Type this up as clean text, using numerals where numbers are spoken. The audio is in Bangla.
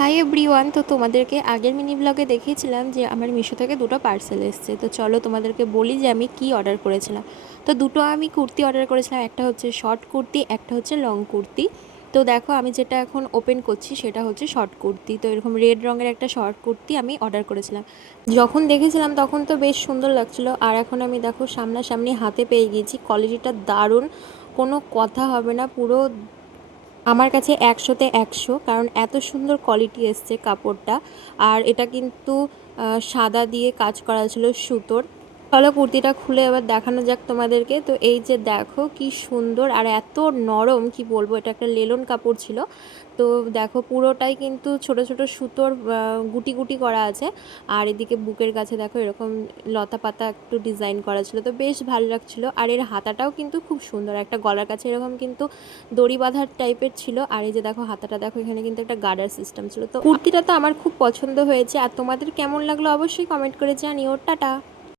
হাই এভরিওয়ান, তো তোমাদেরকে আগের মিনি ব্লগে দেখিয়েছিলাম যে আমার মিশো থেকে দুটো পার্সেল এসেছে। তো চলো তোমাদেরকে বলি যে আমি কি অর্ডার করেছিলাম। তো দুটো আমি কুর্তি অর্ডার করেছিলাম, একটা হচ্ছে শর্ট কুর্তি, একটা হচ্ছে লং কুর্তি। তো দেখো আমি যেটা এখন ওপেন করছি সেটা হচ্ছে শর্ট কুর্তি। তো এরকম রেড রঙের একটা শর্ট কুর্তি আমি অর্ডার করেছিলাম। যখন দেখেছিলাম তখন তো বেশ সুন্দর লাগছিলো, আর এখন আমি দেখো সামনাসামনি হাতে পেয়ে গিয়েছি, কোয়ালিটিটা দারুণ, কোনো কথা হবে না। পুরো আমার কাছে ১০০-তে ১০০, কারণ এত সুন্দর কোয়ালিটি এসছে কাপড়টা। আর এটা কিন্তু সাদা দিয়ে কাজ করা ছিল সুতোর। চলো কুর্তিটা খুলে এবার দেখানো যাক তোমাদেরকে। তো এই যে দেখো কি সুন্দর, আর এত নরম কি বলবো, এটা একটা লেলন কাপড় ছিল। তো দেখো পুরোটাই কিন্তু ছোট ছোট সুতোর গুটি গুটি করা আছে। আর এদিকে বুকের কাছে দেখো এরকম লতা পাতা একটু ডিজাইন করা ছিল, তো বেশ ভালো লাগছিলো। আর এর হাতাটাও কিন্তু খুব সুন্দর, একটা গলার কাছে এরকম কিন্তু দড়ি বাঁধার টাইপের ছিল। আর এই যে দেখো হাতাটা দেখো, এখানে কিন্তু একটা গার্ডার সিস্টেম ছিল। তো কুর্তিটা তো আমার খুব পছন্দ হয়েছে, আর তোমাদের কেমন লাগলো অবশ্যই কমেন্ট করে জানিও। টাটা।